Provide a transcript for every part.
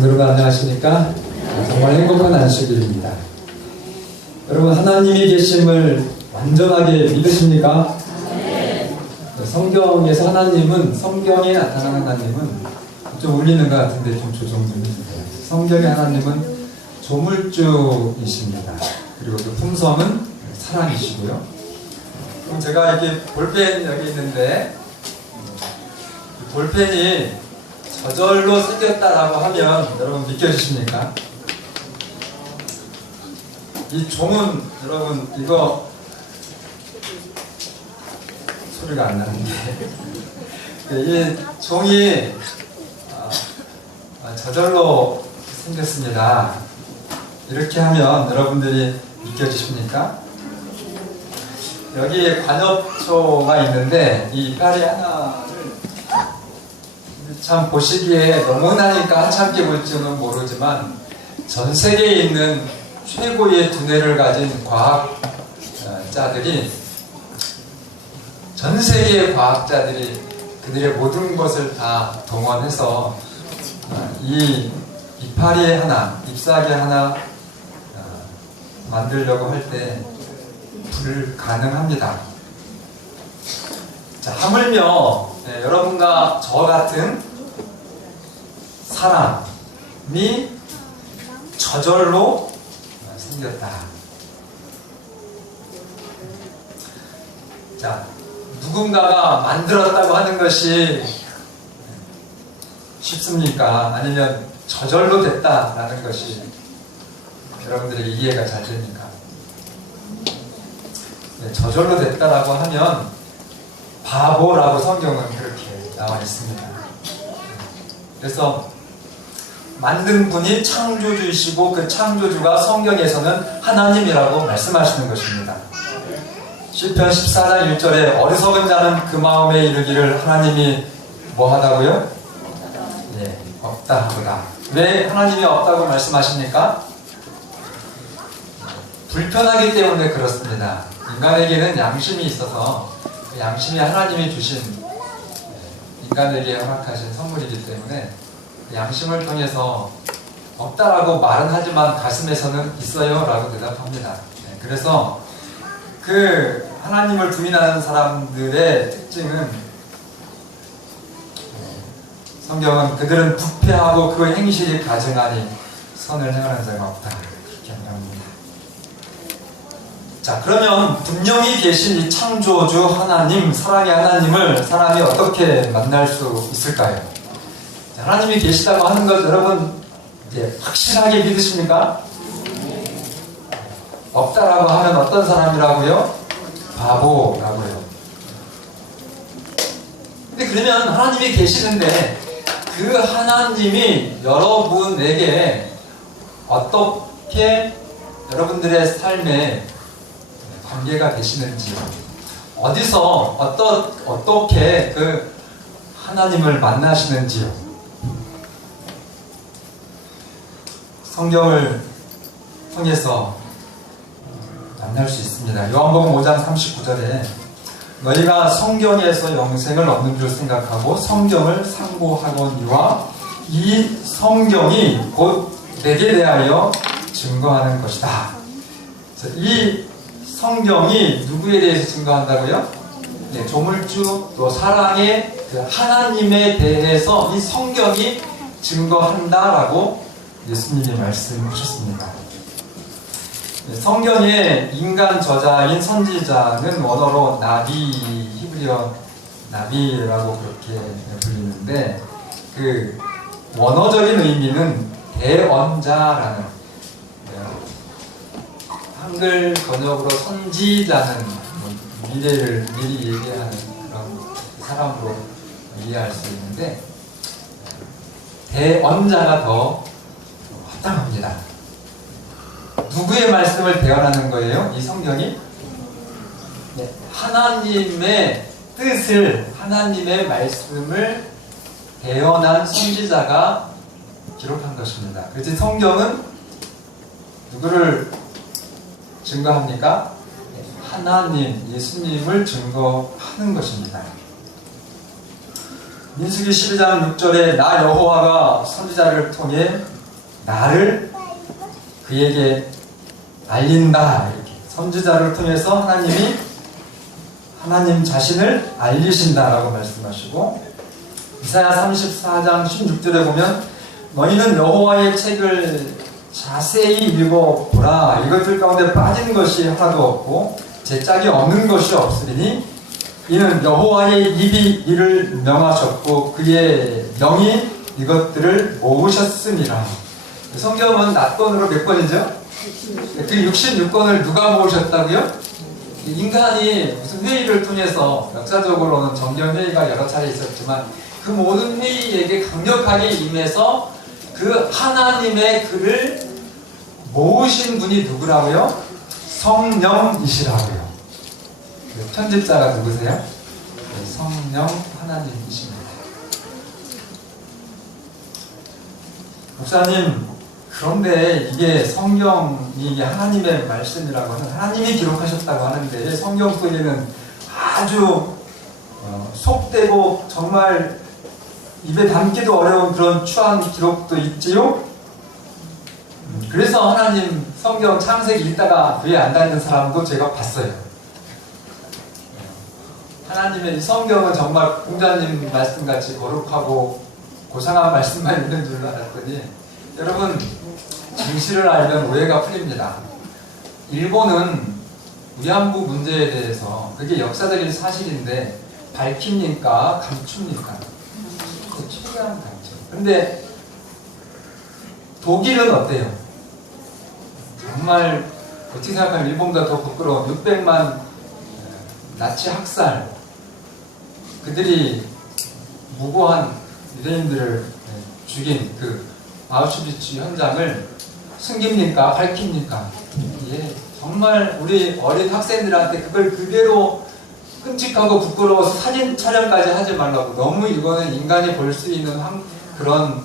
성도 여러분 안녕하십니까? 정말 행복한 안식일입니다. 여러분 하나님이 계심을 완전하게 믿으십니까? 성경에서 하나님은, 성경에 나타난 하나님은 좀 울리는 것 같은데 좀 조정 좀 해주세요. 성경의 하나님은 조물주이십니다. 그리고 그 품성은 사랑이시고요. 그럼 제가 이렇게 볼펜 여기 있는데 볼펜이 저절로 생겼다라고 하면 여러분 믿겨지십니까? 이 종은 여러분 이거 소리가 안 나는데 이 종이 저절로 생겼습니다. 이렇게 하면 여러분들이 믿겨지십니까? 여기 관엽초가 있는데 이 이파리 하나를 참 보시기에 너무나니까 한참게 볼지는 모르지만 전 세계에 있는 최고의 두뇌를 가진 과학자들이, 전 세계의 과학자들이 그들의 모든 것을 다 동원해서 이 이파리 하나, 잎사귀 하나 만들려고 할 때 불가능합니다. 자, 하물며 여러분과 저 같은 사람이 저절로 생겼다. 자, 누군가가 만들었다고 하는 것이 쉽습니까? 아니면 저절로 됐다라는 것이 여러분들에게 이해가 잘 됩니까? 저절로 됐다라고 하면 바보라고 성경은 그렇게 나와 있습니다. 그래서 만든 분이 창조주이시고 그 창조주가 성경에서는 하나님이라고 말씀하시는 것입니다. 시편 14장 1절에 어리석은 자는 그 마음에 이르기를 하나님이 뭐 하다고요? 네, 없다 하구나. 왜 하나님이 없다고 말씀하십니까? 불편하기 때문에 그렇습니다. 인간에게는 양심이 있어서 그 양심이 하나님이 주신 인간에게 허락하신 선물이기 때문에 그 양심을 통해서 없다라고 말은 하지만 가슴에서는 있어요 라고 대답합니다. 그래서 그 하나님을 부인하는 사람들의 특징은 성경은 그들은 부패하고 그 행실이 가증하니 선을 행하는 자가 없다 그렇게 말합니다. 자, 그러면 분명히 계신 이 창조주 하나님, 사랑의 하나님을 사람이 어떻게 만날 수 있을까요? 자, 하나님이 계시다고 하는 것 여러분 이제 확실하게 믿으십니까? 없다라고 하면 어떤 사람이라고요? 바보라고요. 근데 그러면 하나님이 계시는데 그 하나님이 여러분에게 어떻게 여러분들의 삶에 관계가 되시는지, 어디서 어떻게 그 하나님을 만나시는지요. 성경을 통해서 만날 수 있습니다. 요한복음 5장 39절에 너희가 성경에서 영생을 얻는 줄 생각하고 성경을 상고하거니와 이 성경이 곧 내게 대하여 증거하는 것이다. 이 성경이 누구에 대해서 증거한다고요? 네, 조물주 또 사랑의 그 하나님에 대해서 이 성경이 증거한다라고 예수님이 말씀하셨습니다. 성경의 인간 저자인 선지자는 원어로 나비, 히브리어 나비라고 그렇게 불리는데 그 원어적인 의미는 대언자라는, 한글 번역으로 선지자는 미래를 미리 얘기하는 그런 사람으로 이해할 수 있는데 대언자가 더 합당합니다. 누구의 말씀을 대언하는 거예요? 이 성경이? 네, 하나님의 뜻을, 하나님의 말씀을 대언한 선지자가 기록한 것입니다. 그래서 성경은 누구를 증거합니까? 하나님, 예수님을 증거하는 것입니다. 민수기 12장 6절에 나 여호와가 선지자를 통해 나를 그에게 알린다. 이렇게 선지자를 통해서 하나님이 하나님 자신을 알리신다라고 말씀하시고, 이사야 34장 16절에 보면 너희는 여호와의 책을 자세히 읽어보라. 이것들 가운데 빠진 것이 하나도 없고 제 짝이 없는 것이 없으리니 이는 여호와의 입이 이를 명하셨고 그의 명이 이것들을 모으셨음이라. 성경은 낱권으로 몇 권이죠? 그 66권을 누가 모으셨다고요? 인간이 무슨 회의를 통해서, 역사적으로는 정견회의가 여러 차례 있었지만 그 모든 회의에게 강력하게 임해서 그 하나님의 글을 모으신 분이 누구라고요? 성령이시라고요. 편집자가 누구세요? 성령 하나님이십니다. 목사님, 그런데 이게 성경이 하나님의 말씀이라고 하는, 하나님이 기록하셨다고 하는데 성경 속에는 아주 속되고 정말 입에 담기도 어려운 그런 추한 기록도 있지요? 그래서 하나님 성경 창세기 읽다가 귀에 안 닿는 사람도 제가 봤어요. 하나님의 이 성경은 정말 공자님 말씀같이 거룩하고 고상한 말씀만 있는 줄 알았더니, 여러분 진실을 알면 오해가 풀립니다. 일본은 위안부 문제에 대해서 그게 역사적인 사실인데 밝힙니까? 감춥니까? 최대한 감춰. 근데 독일은 어때요? 정말 어떻게 생각하면 일본보다 더 부끄러운 600만 나치 학살, 그들이 무고한 유대인들을 죽인 그 아우슈비츠 현장을 숨깁니까? 밝힙니까? 예, 정말 우리 어린 학생들한테 그걸 그대로 끔찍하고 부끄러워서 사진 촬영까지 하지 말라고, 너무 이거는 인간이 볼 수 있는 그런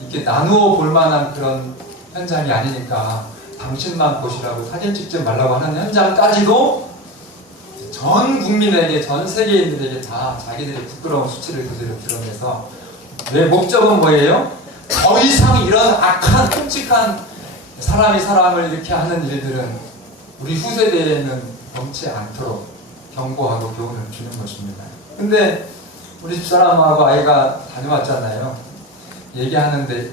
이렇게 나누어 볼 만한 그런 현장이 아니니까 당신만 보시라고, 사진 찍지 말라고 하는 현장까지도 전 국민에게, 전 세계인들에게 다 자기들의 부끄러운 수치를 그대로 드러내서, 왜 목적은 뭐예요? 더 이상 이런 악한 끔찍한 사람이 사람을 이렇게 하는 일들은 우리 후세대에는 넘지 않도록 경고하고 교훈을 주는 것입니다. 근데 우리 집사람하고 아이가 다녀왔잖아요. 얘기하는데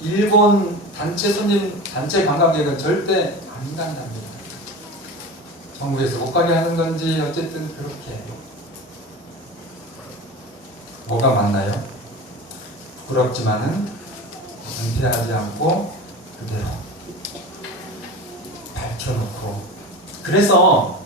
일본 단체 손님, 단체 관광객은 절대 안 간답니다. 정부에서 못 가게 하는 건지 어쨌든 그렇게. 뭐가 맞나요? 부끄럽지만은 은폐하지 않고 그대로 밝혀놓고. 그래서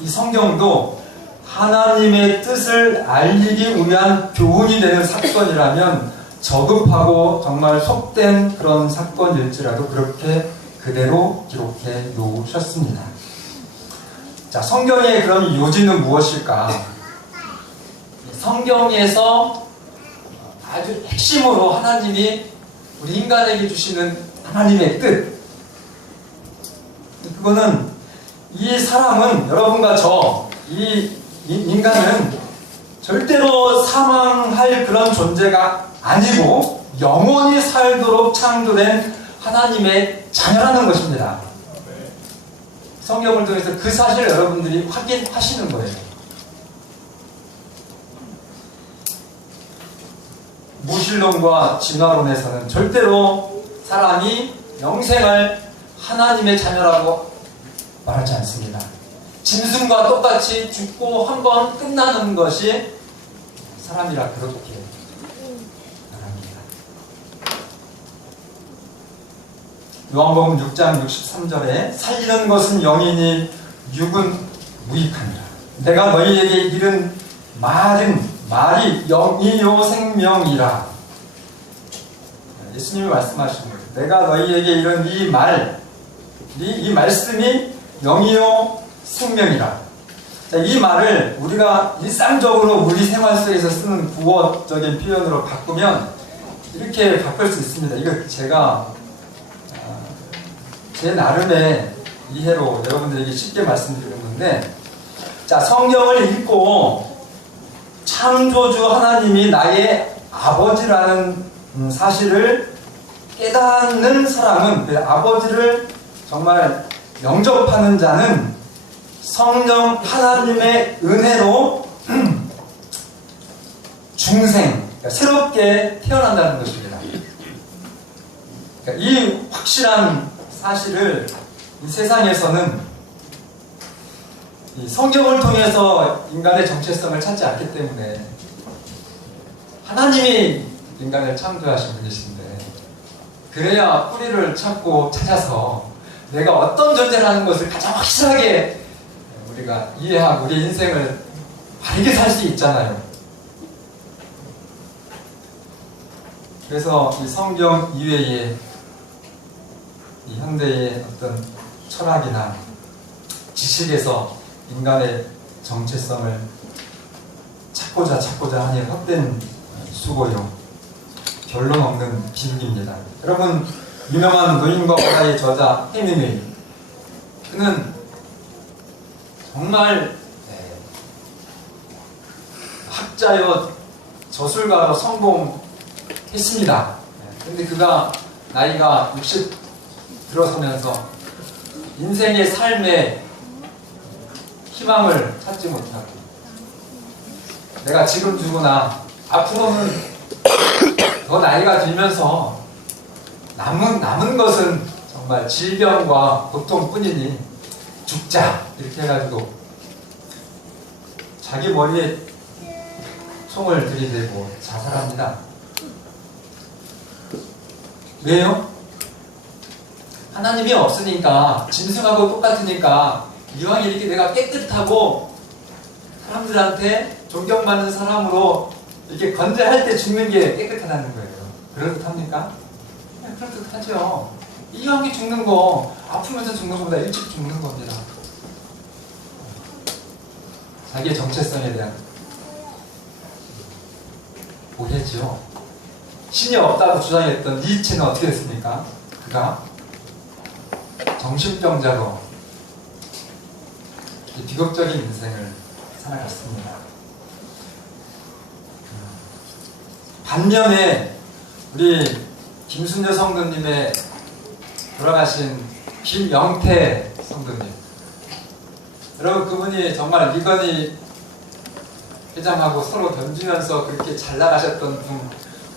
이 성경도 하나님의 뜻을 알리기 위한 교훈이 되는 사건이라면 저급하고 정말 속된 그런 사건일지라도 그렇게 그대로 기록해 놓으셨습니다. 자, 성경의 그럼 요지는 무엇일까? 성경에서 아주 핵심으로 하나님이 우리 인간에게 주시는 하나님의 뜻, 그거는 이 사람은, 여러분과 이 인간은 절대로 사망할 그런 존재가 아니고 영원히 살도록 창조된 하나님의 자녀라는 것입니다. 성경을 통해서 그 사실을 여러분들이 확인하시는 거예요. 무신론과 진화론에서는 절대로 사람이 영생을 하나님의 자녀라고 말하지 않습니다. 짐승과 똑같이 죽고 한번 끝나는 것이 사람이라 그렇게 말합니다. 요한복음 6장 63절에 살리는 것은 영이니 육은 무익하니라. 내가 너희에게 이른 말이 영이요 생명이라. 예수님이 말씀하신 거예요. 내가 너희에게 이른 이 말씀이 영이요 생명이라. 자, 이 말을 우리가 일상적으로 우리 생활 속에서 쓰는 구어적인 표현으로 바꾸면 이렇게 바꿀 수 있습니다. 이거 제가 제 나름의 이해로 여러분들에게 쉽게 말씀드리는 건데, 자, 성경을 읽고 창조주 하나님이 나의 아버지라는 사실을 깨닫는 사람은, 그 아버지를 정말 영접하는 자는 성령 하나님의 은혜로 중생, 그러니까 새롭게 태어난다는 것입니다. 그러니까 이 확실한 사실을 이 세상에서는 이 성경을 통해서 인간의 정체성을 찾지 않기 때문에, 하나님이 인간을 창조하신 분이신데 그래야 뿌리를 찾아서 내가 어떤 존재라는 것을 가장 확실하게 우리가 이해하고 우리 인생을 바르게 살 수 있잖아요. 그래서 이 성경 이외에 이 현대의 어떤 철학이나 지식에서 인간의 정체성을 찾고자 하니 헛된 수고요, 결론 없는 비극입니다. 여러분, 유명한 노인과 바다의 저자 헤밍웨이, 그는 정말 학자여 저술가로 성공했습니다. 그런데 그가 나이가 60 들어서면서 인생의 삶에 희망을 찾지 못하고, 내가 지금 죽으나 앞으로는 더 나이가 들면서 남은 것은 정말 질병과 고통뿐이니 죽자, 이렇게 해가지고 자기 머리에 총을 들이대고 자살합니다. 왜요? 하나님이 없으니까, 짐승하고 똑같으니까 이왕 이렇게 내가 깨끗하고 사람들한테 존경받는 사람으로 이렇게 건재할 때 죽는 게 깨끗하다는 거예요. 그럴듯합니까? 네, 그럴듯하죠. 이왕이 죽는 거, 아프면서 죽는 것보다 일찍 죽는 겁니다. 자기의 정체성에 대한 오해죠. 신이 없다고 주장했던 니체는 어떻게 됐습니까? 그가 정신병자로 비극적인 인생을 살아갔습니다. 반면에 우리 김순재 성도님의 돌아가신 김영태 성도님, 여러분, 그분이 정말 리건이 회장하고 서로 던지면서 그렇게 잘 나가셨던 분,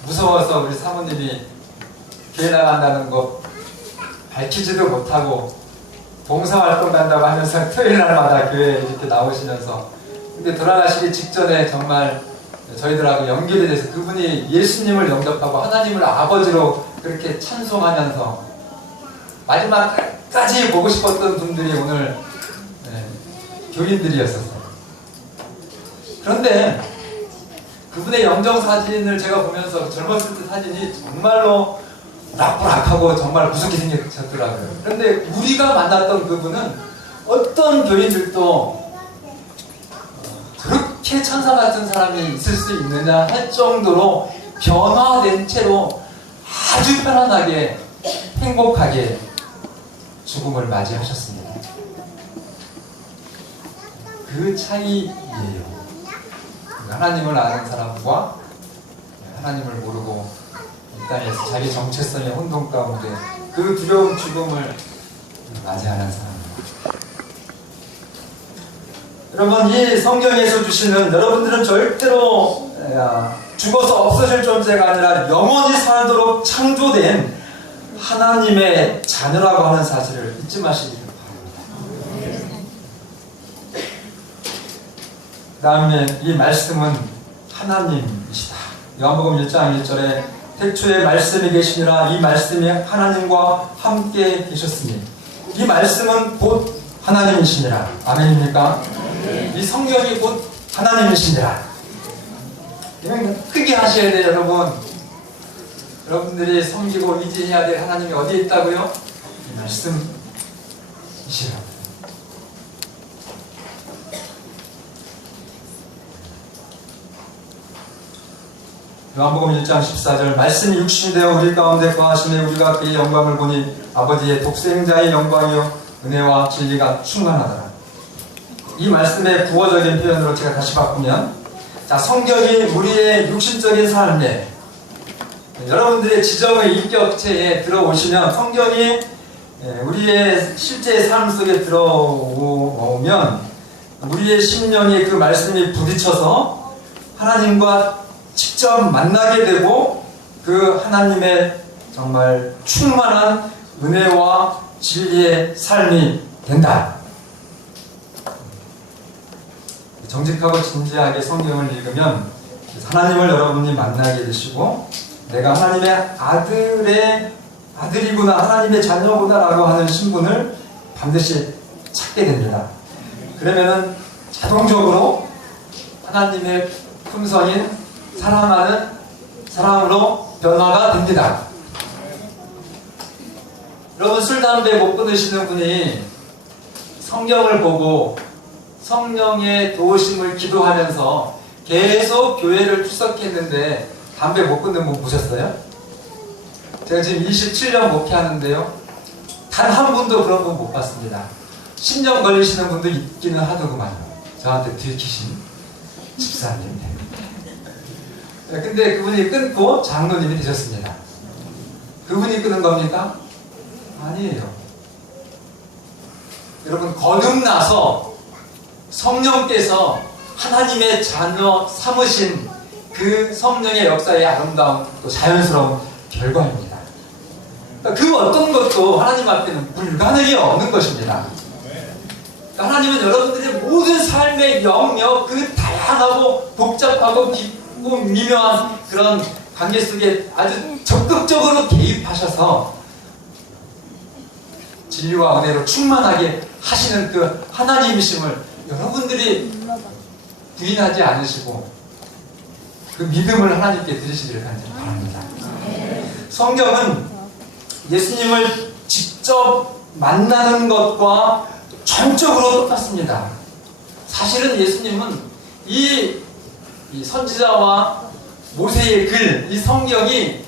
무서워서 우리 사모님이 교회 나간다는 거 밝히지도 못하고 봉사활동 간다고 하면서 토요일 날마다 교회에 이렇게 나오시면서, 근데 돌아가시기 직전에 정말 저희들하고 연결이 돼서 그분이 예수님을 영접하고 하나님을 아버지로 그렇게 찬송하면서 마지막까지 보고 싶었던 분들이 오늘 교인들이었었어요. 그런데 그분의 영정사진을 제가 보면서 젊었을 때 사진이 정말로 우락부락하고 정말 무섭게 생겼더라고요. 그런데 우리가 만났던 그분은 어떤 교인들도 그렇게 천사 같은 사람이 있을 수 있느냐 할 정도로 변화된 채로 아주 편안하게 행복하게 죽음을 맞이하셨습니다. 그 차이예요. 하나님을 아는 사람과 하나님을 모르고 이 땅에서 자기 정체성의 혼돈 가운데 그 두려운 죽음을 맞이하는 사람입니다. 여러분, 이 성경에서 주시는, 여러분들은 절대로 죽어서 없어질 존재가 아니라 영원히 살도록 창조된 하나님의 자녀라고 하는 사실을 잊지 마시기를 바랍니다. 그 다음에 이 말씀은 하나님이시다. 요한복음 1장 1절에 태초에 말씀이 계시니라, 이 말씀이 하나님과 함께 계셨으니, 이 말씀은 곧 하나님이시니라. 아멘입니까? 이 성경이 곧 하나님이시니라. 이건 크게 하셔야 돼요, 여러분. 여러분들이 섬기고 의지해야 될 하나님이 어디에 있다고요? 이 말씀이시라. 요한복음 1장 14절, 말씀이 육신이 되어 우리 가운데 거하심에 우리가 그의 영광을 보니 아버지의 독생자의 영광이요 은혜와 진리가 충만하더라. 이 말씀의 구어적인 표현으로 제가 다시 바꾸면, 자, 성경이 우리의 육신적인 삶에, 여러분들의 지정의 인격체에 들어오시면, 성경이 우리의 실제 삶 속에 들어오면 우리의 심령에 그 말씀이 부딪혀서 하나님과 직접 만나게 되고, 그 하나님의 정말 충만한 은혜와 진리의 삶이 된다. 정직하고 진지하게 성경을 읽으면 하나님을 여러분이 만나게 되시고, 내가 하나님의 아들이구나, 하나님의 자녀구나 라고 하는 신분을 반드시 찾게 됩니다. 그러면은 자동적으로 하나님의 품성인 사랑하는 사람으로 변화가 됩니다. 여러분, 술, 담배 못 끊으시는 분이 성경을 보고 성령의 도우심을 기도하면서 계속 교회를 출석했는데 담배 못 끊는 분 보셨어요? 제가 지금 27년 목회하는데요, 단 한 분도 그런 분 못 봤습니다. 10년 걸리시는 분도 있기는 하더구만요. 저한테 들키신 집사님. 근데 그분이 끊고 장로님이 되셨습니다. 그분이 끊은 겁니까? 아니에요. 여러분, 거듭나서 성령께서 하나님의 자녀 삼으신 그 성령의 역사의 아름다운 또 자연스러운 결과입니다. 그 어떤 것도 하나님 앞에는 불가능이 없는 것입니다. 하나님은 여러분들의 모든 삶의 영역, 그 다양하고 복잡하고 깊고 미묘한 그런 관계 속에 아주 적극적으로 개입하셔서 진리와 은혜로 충만하게 하시는 그 하나님이심을 여러분들이 부인하지 않으시고 그 믿음을 하나님께 드리시기를 간절히 바랍니다. 성경은 예수님을 직접 만나는 것과 전적으로 똑같습니다. 사실은 예수님은 이 선지자와 모세의 글, 이 성경이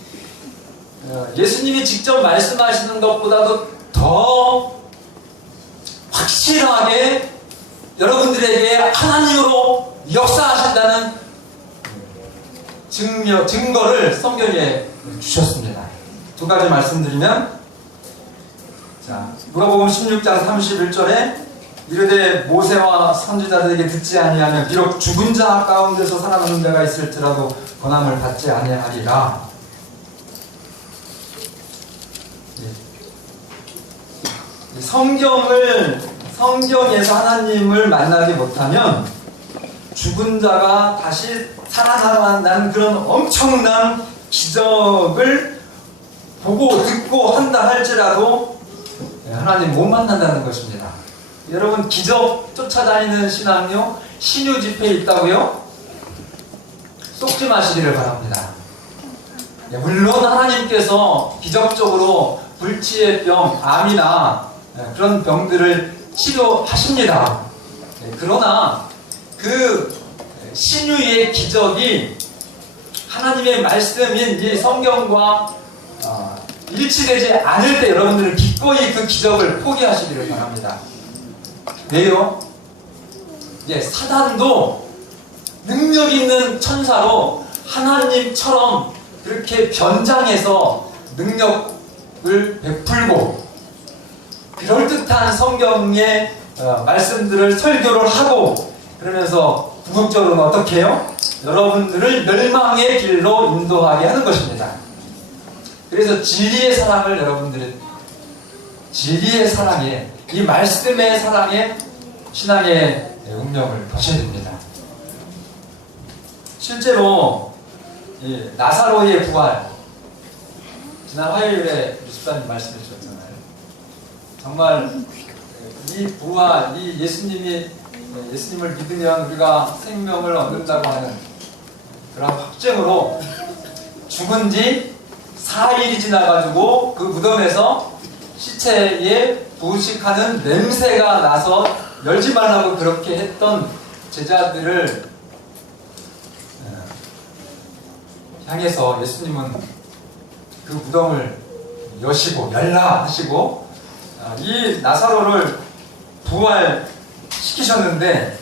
예수님이 직접 말씀하시는 것보다도 더 확실하게 여러분들에게 하나님으로 역사하신다는 증거를 성경에 주셨습니다. 두 가지 말씀드리면, 자, 누가복음 16장 31절에 이르되 모세와 선지자들에게 듣지 아니하면 비록 죽은 자 가운데서 살아나는 자가 있을지라도 권함을 받지 아니하리라. 성경에서 하나님을 만나지 못하면 죽은 자가 다시 살아나는 그런 엄청난 기적을 보고 듣고 한다 할지라도 하나님 못 만난다는 것입니다. 여러분, 기적 쫓아다니는 신앙요, 신유 집회에 있다고요? 쏙지 마시기를 바랍니다. 물론 하나님께서 기적적으로 불치의 병, 암이나 그런 병들을 치료하십니다. 그러나 그 신유의 기적이 하나님의 말씀인 이 성경과 일치되지 않을 때 여러분들은 기꺼이 그 기적을 포기하시기를 바랍니다. 왜요? 사단도 능력 있는 천사로 하나님처럼 그렇게 변장해서 능력을 베풀고 그럴듯한 성경의 말씀들을 설교를 하고 그러면서 궁극적으로는 어떻게 해요? 여러분들을 멸망의 길로 인도하게 하는 것입니다. 그래서 진리의 사랑을 여러분들은 진리의 사랑에, 이 말씀의 사랑에 신앙의 운명을 거셔야 됩니다. 실제로 나사로의 부활, 지난 화요일에 유수사님 말씀해 주셨잖아요. 정말 이 부활, 이 예수님을 믿으면 우리가 생명을 얻는다고 하는 그런 확증으로 죽은 지 4일이 지나가지고 그 무덤에서 시체에 부식하는 냄새가 나서 열지 말라고 그렇게 했던 제자들을 향해서 예수님은 그 무덤을 여시고 멸라하시고 이 나사로를 부활시키셨는데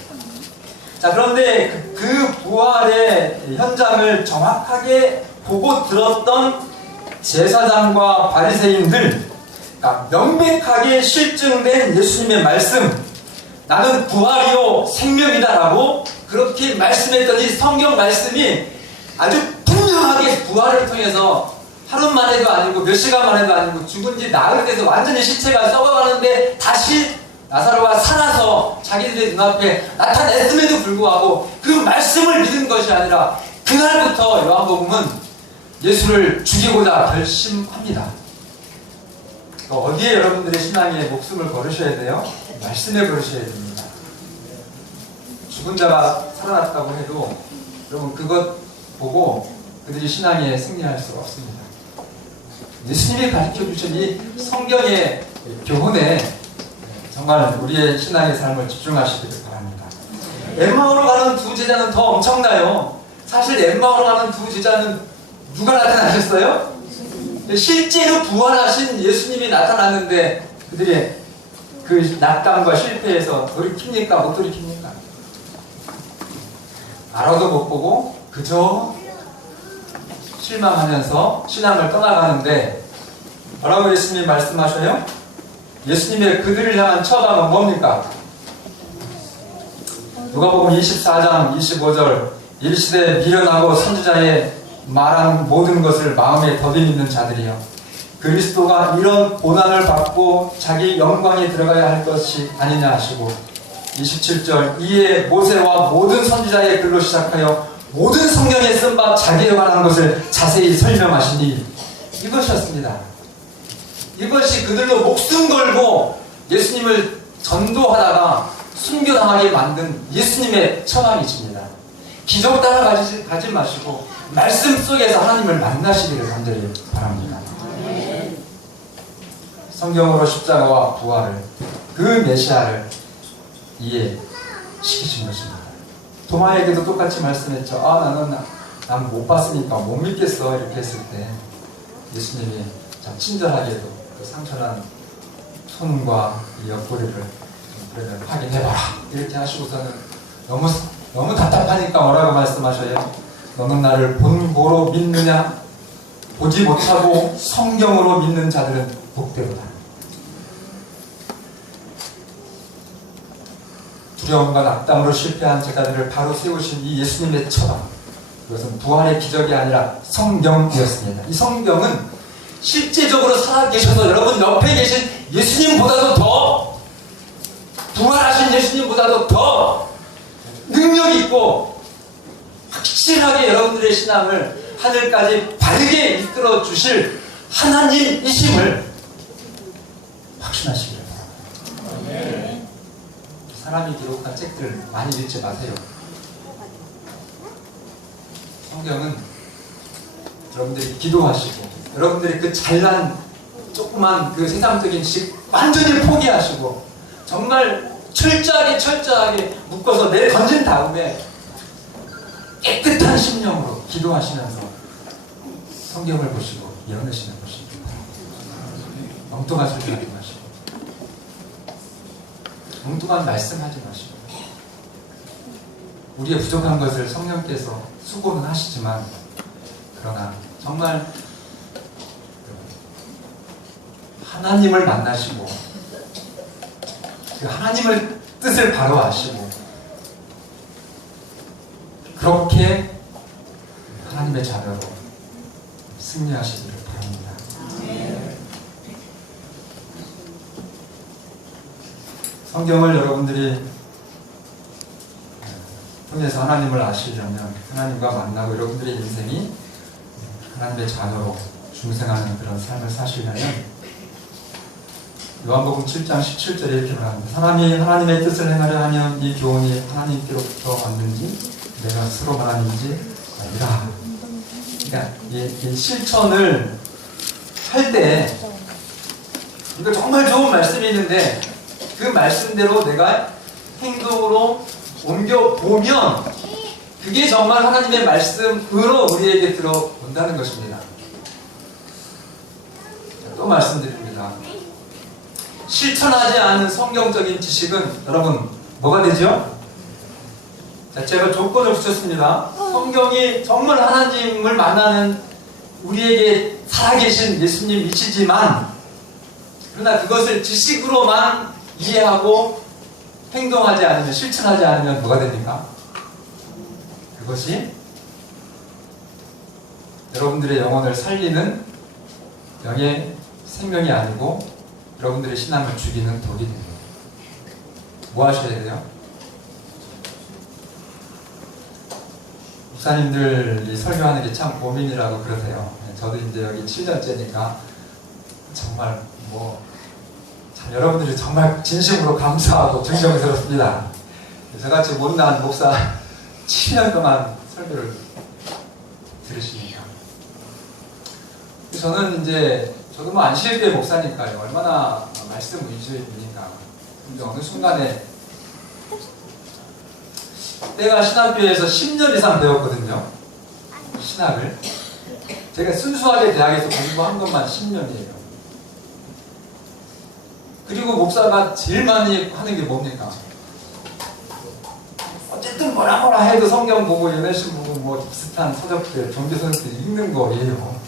자, 그런데 그 부활의 현장을 정확하게 보고 들었던 제사장과 바리새인들, 그러니까 명백하게 실증된 예수님의 말씀, 나는 부활이요 생명이다라고 그렇게 말씀했더니 성경 말씀이 아주 분명하게 부활을 통해서 하루 만에도 아니고 몇 시간 만에도 아니고 죽은 지 나흘 돼서 완전히 시체가 썩어가는데 다시 나사로가 살아서 자기들의 눈앞에 나타냈음에도 불구하고 그 말씀을 믿은 것이 아니라 그날부터 요한복음은 예수를 죽이고자 결심합니다. 어디에 여러분들의 신앙의 목숨을 걸으셔야 돼요? 말씀에 걸으셔야 됩니다. 죽은 자가 살아났다고 해도 여러분 그것 보고 그들이 신앙에 승리할 수 없습니다. 예수님이 가르쳐 주신 이 성경의 교훈에 정말 우리의 신앙의 삶을 집중하시기를 바랍니다. 엠마오로 가는 두 제자는 더 엄청나요. 사실 엠마오로 가는 두 제자는 누가 나타나셨어요? 실제로 부활하신 예수님이 나타났는데 그들이 그 낙담과 실패에서 돌이킵니까? 못 돌이킵니까? 알아도 못 보고 그저 실망하면서 신앙을 떠나가는데 뭐라고 예수님이 말씀하셔요? 예수님의 그들을 향한 처방은 뭡니까? 누가복음 24장 25절 일시대 미련하고 선지자의 말한 모든 것을 마음에 더디 믿는 자들이여 그리스도가 이런 고난을 받고 자기 영광에 들어가야 할 것이 아니냐 하시고 27절 이에 모세와 모든 선지자의 글로 시작하여 모든 성경에 쓴 바 자기에 관한 것을 자세히 설명하시니 이것이었습니다. 이것이 그들로 목숨 걸고 예수님을 전도하다가 순교당하게 만든 예수님의 처방이십니다. 기적 따라 가지 마시고 말씀 속에서 하나님을 만나시기를 간절히 바랍니다. 성경으로 십자가와 부활을 그 메시아를 이해시키신 것입니다. 도마에게도 똑같이 말씀했죠. 난 못 봤으니까 못 믿겠어 이렇게 했을 때 예수님이 참 친절하게도 그 상처난 손과 이 옆구리를 그러면 확인해봐라 이렇게 하시고서는 너무 답답하니까 뭐라고 말씀하셔요? 너는 나를 본보로 믿느냐? 보지 못하고 성경으로 믿는 자들은 복되로다. 두려움과 낙담으로 실패한 제자들을 바로 세우신 이 예수님의 처방, 그것은 부활의 기적이 아니라 성경이었습니다. 이 성경은 실제적으로 살아계셔서 여러분 옆에 계신 예수님보다도 더 부활하신 예수님보다도 더 능력 있고 확실하게 여러분들의 신앙을 하늘까지 바르게 이끌어 주실 하나님이심을 확신하시길 바랍니다. 사람이 기록한 책들 많이 읽지 마세요. 성경은 여러분들이 기도하시고 여러분들이 그 잘난 조그만 그 세상적인 지식 완전히 포기하시고 정말 철저하게 묶어서 내던진 다음에 깨끗한 심령으로 기도하시면서 성경을 보시고 연으시는 것입니다. 엉뚱한 소리 하지 마시고 엉뚱한 말씀하지 마시고 우리의 부족한 것을 성령께서 수고는 하시지만 그러나 정말 하나님을 만나시고 그 하나님을 뜻을 바로 아시고 그렇게 하나님의 자녀로 승리하시기를 바랍니다. 성경을 여러분들이 통해서 하나님을 아시려면 하나님과 만나고 여러분들의 인생이 하나님의 자녀로 중생하는 그런 삶을 사시려면 요한복음 7장 17절에 이렇게 말합니다. 사람이 하나님의 뜻을 행하려 하면 이 교훈이 하나님께로부터 왔는지 내가 스스로 말하는지 아니라. 그러니까 이 실천을 할 때 이거 정말 좋은 말씀이 있는데 그 말씀대로 내가 행동으로 옮겨보면 그게 정말 하나님의 말씀으로 우리에게 들어온다는 것입니다. 또 말씀드립니다. 실천하지 않은 성경적인 지식은 여러분 뭐가 되죠? 자, 제가 조건을 붙였습니다. 성경이 정말 하나님을 만나는 우리에게 살아계신 예수님이시지만, 그러나 그것을 지식으로만 이해하고 행동하지 않으면, 실천하지 않으면 뭐가 됩니까? 그것이 여러분들의 영혼을 살리는 영의 생명이 아니고 여러분들의 신앙을 죽이는 독이 됩니다. 뭐 하셔야 돼요? 목사님들이 설교하는 게 참 고민이라고 그러세요. 저도 이제 여기 7년째니까 정말 참 여러분들이 정말 진심으로 감사하고 존경스럽습니다. 저같이 못난 목사 7년 동안 설교를 들으시니까. 저는 이제 저도 뭐 안식일교회 목사니까요. 얼마나 말씀 위주의 분인가. 근데 어느 순간에 내가 신학교에서 10년 이상 배웠거든요. 신학을. 제가 순수하게 대학에서 공부한 것만 10년이에요. 그리고 목사가 제일 많이 하는 게 뭡니까? 어쨌든 뭐라 해도 성경 보고 연애신 보고 뭐 비슷한 서적들, 종교 서적들 읽는 거예요.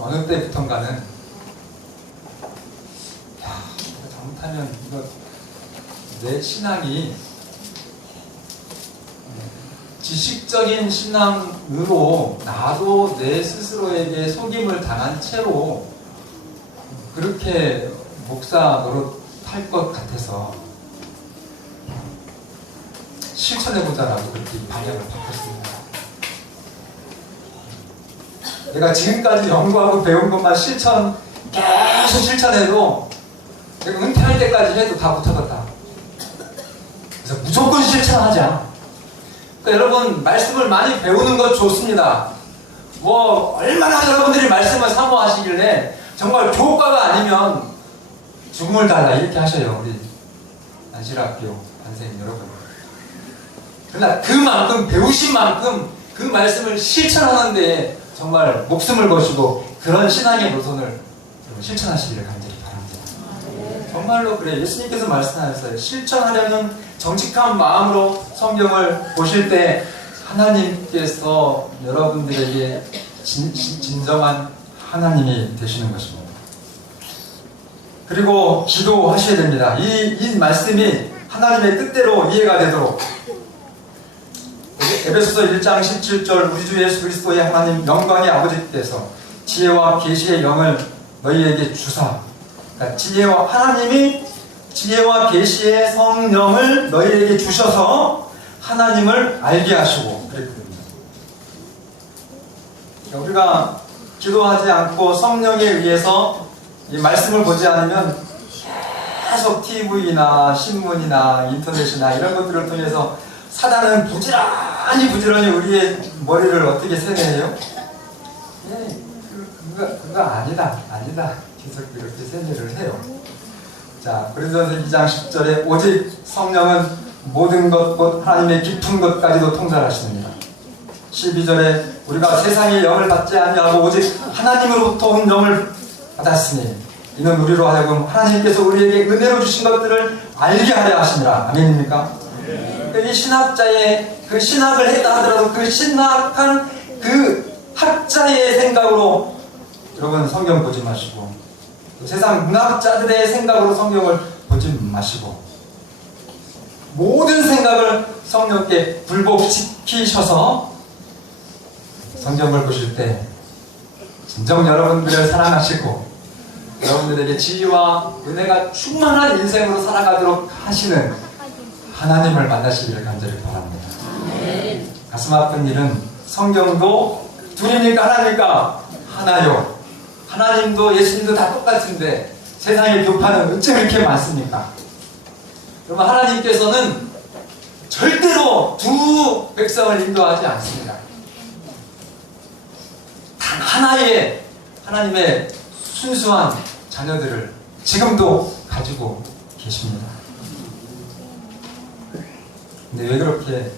어느 때부턴가는 이거 잘못하면 이거 내 신앙이 지식적인 신앙으로 나도 내 스스로에게 속임을 당한 채로 그렇게 목사 노릇할 것 같아서 실천해보자라고 그렇게 방향을 바꿨습니다. 내가 지금까지 연구하고 배운 것만 계속 실천해도 내가 은퇴할 때까지 해도 다 못하겠다. 그래서 무조건 실천하자. 그러니까 여러분, 말씀을 많이 배우는 것 좋습니다. 얼마나 여러분들이 말씀을 사모하시길래 정말 교과가 아니면 죽음을 달라 이렇게 하셔요, 우리 안실학교 선생님 여러분. 그러나 그만큼 배우신 만큼 그 말씀을 실천하는데 정말 목숨을 거시고 그런 신앙의 노선을 실천하시기를 간절히 바랍니다. 정말로 그래. 예수님께서 말씀하셨어요. 실천하려는 정직한 마음으로 성경을 보실 때 하나님께서 여러분들에게 진정한 하나님이 되시는 것입니다. 그리고 기도하셔야 됩니다. 이 말씀이 하나님의 뜻대로 이해가 되도록 에베소서 1장 17절 우리 주 예수 그리스도의 하나님 영광의 아버지께서 지혜와 계시의 영을 너희에게 주사, 그러니까 하나님이 지혜와 계시의 성령을 너희에게 주셔서 하나님을 알게 하시고 그랬거든요. 우리가 기도하지 않고 성령에 의해서 이 말씀을 보지 않으면 계속 TV나 신문이나 인터넷이나 이런 것들을 통해서 사단은 부지런히 우리의 머리를 어떻게 세뇌해요? 그거 아니다. 계속 그렇게 세뇌를 해요. 자, 고린도전서 2장 10절에 오직 성령은 모든 것, 곧 하나님의 깊은 것까지도 통달하시느니라. 12절에 우리가 세상의 영을 받지 아니하고 오직 하나님으로부터 온 영을 받았으니 이는 우리로 하여금 하나님께서 우리에게 은혜로 주신 것들을 알게 하려 하시니라. 아멘입니까? 이 신학자의 그 신학을 했다 하더라도 그 신학한 그 학자의 생각으로 여러분 성경 보지 마시고 세상 문학자들의 생각으로 성경을 보지 마시고 모든 생각을 성령께 굴복시키셔서 성경을 보실 때 진정 여러분들을 사랑하시고 여러분들에게 지혜와 은혜가 충만한 인생으로 살아가도록 하시는 하나님을 만나시기를 간절히 바랍니다. 가슴 아픈 일은 성경도 둘입니까 하나입니까? 하나요. 하나님도 예수님도 다 똑같은데 세상의 교파는 어쩜 이렇게 많습니까? 그러면 하나님께서는 절대로 두 백성을 인도하지 않습니다. 단 하나의 하나님의 순수한 자녀들을 지금도 가지고 계십니다. 근데 왜 그렇게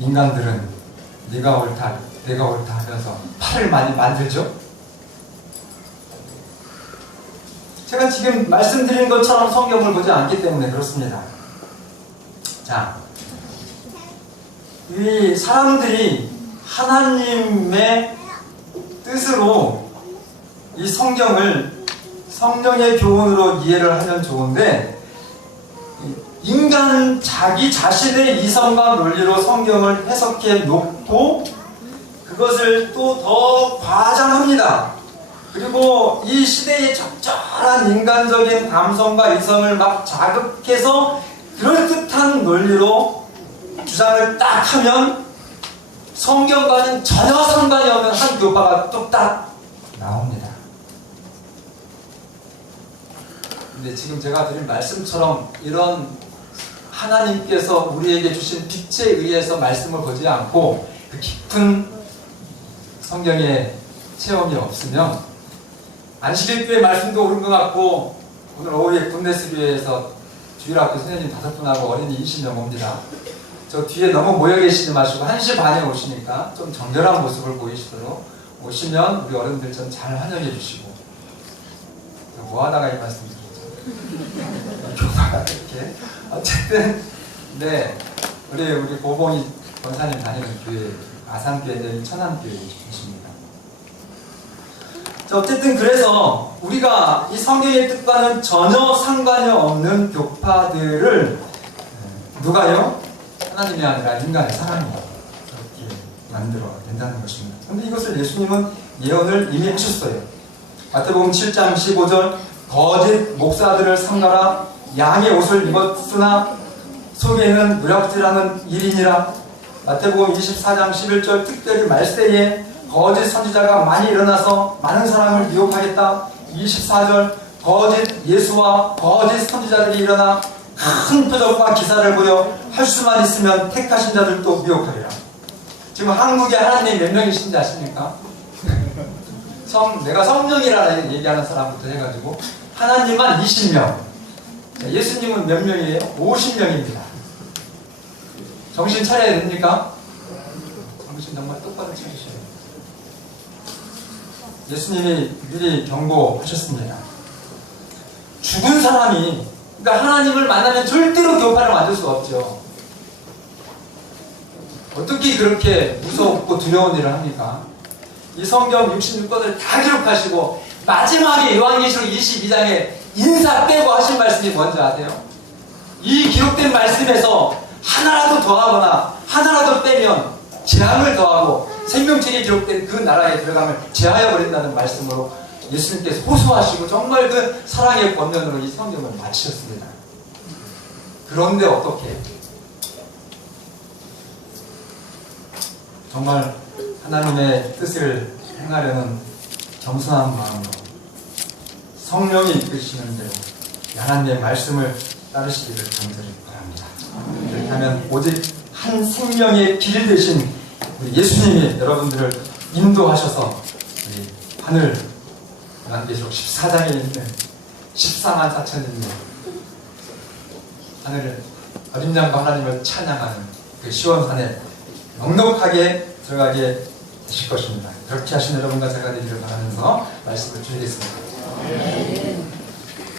인간들은 네가 옳다, 내가 옳다 하면서 팔을 많이 만들죠? 제가 지금 말씀드린 것처럼 성경을 보지 않기 때문에 그렇습니다. 자, 이 사람들이 하나님의 뜻으로 이 성경을 성령의 교훈으로 이해를 하면 좋은데, 인간 자기 자신의 이성과 논리로 성경을 해석해 놓고 그것을 또 더 과장합니다. 그리고 이 시대의 적절한 인간적인 감성과 이성을 막 자극해서 그럴듯한 논리로 주장을 딱 하면 성경과는 전혀 상관이 없는 한 교파가 뚝딱 나옵니다. 근데 지금 제가 드린 말씀처럼 이런 하나님께서 우리에게 주신 빛에 의해서 말씀을 보지 않고 그 깊은 성경의 체험이 없으면 안식일교회 말씀도 옳은 것 같고, 오늘 오후에 군대수교회에서 주일학교 선생님 5분하고 어린이 20명 옵니다. 저 뒤에 너무 모여 계시지 마시고 1시 반에 오시니까 좀 정결한 모습을 보이시도록 오시면 우리 어른들 좀 잘 환영해 주시고. 뭐 하다가 이 말씀 드리죠? 교사가 이렇게. 어쨌든, 네. 우리 고봉이 권사님 다니는 교회, 아산교회, 천안교회이십니다. 어쨌든 그래서 우리가 이 성경의 뜻과는 전혀 상관이 없는 교파들을 누가요? 하나님이 아니라 인간의 사람이 그렇게 만들어 낸다는 것입니다. 그런데 이것을 예수님은 예언을 이미 하셨어요. 마태복음 7장 15절, 거짓 목사들을 삼가라. 양의 옷을 입었으나 속에는 무력질하는 일이니라. 마태복음 24장 11절, 특별히 말세에 거짓 선지자가 많이 일어나서 많은 사람을 미혹하겠다. 24절, 거짓 예수와 거짓 선지자들이 일어나 큰 표적과 기사를 보여 할 수만 있으면 택하신 자들도 미혹하리라. 지금 한국에 하나님이 몇 명이신지 아십니까? 내가 성령이라 얘기하는 사람부터 해가지고 하나님만 20명, 예수님은 몇 명이에요? 50명입니다. 정신 차려야 됩니까? 정신 정말 똑바로 차리셔야 돼요. 예수님이 미리 경고하셨습니다. 죽은 사람이, 그러니까 하나님을 만나면 절대로 교파를 만들 수 없죠. 어떻게 그렇게 무섭고 두려운 일을 합니까? 이 성경 66권을 다 기록하시고 마지막에 요한계시록 22장에 인사 빼고 하신 말씀이 뭔지 아세요? 이 기록된 말씀에서 하나라도 더하거나 하나라도 빼면 재앙을 더하고 생명책에 기록된 그 나라에 들어가면 제하여 버린다는 말씀으로 예수님께서 호소하시고 정말 그 사랑의 권면으로 이 성경을 마치셨습니다. 그런데 어떻게 정말 하나님의 뜻을 행하려는 겸손한 마음으로 성령이 이끄시는 대로 하나님의 말씀을 따르시기를 간절히 바랍니다. 그렇게 하면 오직 한 생명의 길 되신 우리 예수님이 여러분들을 인도하셔서 우리 하늘 요한계시록 14장에 있는 14만 4천이 있는 하늘을 어린 양과 하나님을 찬양하는 그 시원산에 넉넉하게 들어가게 되실 것입니다. 그렇게 하신 여러분과 제가 되기를 바라면서 말씀을 드리겠습니다.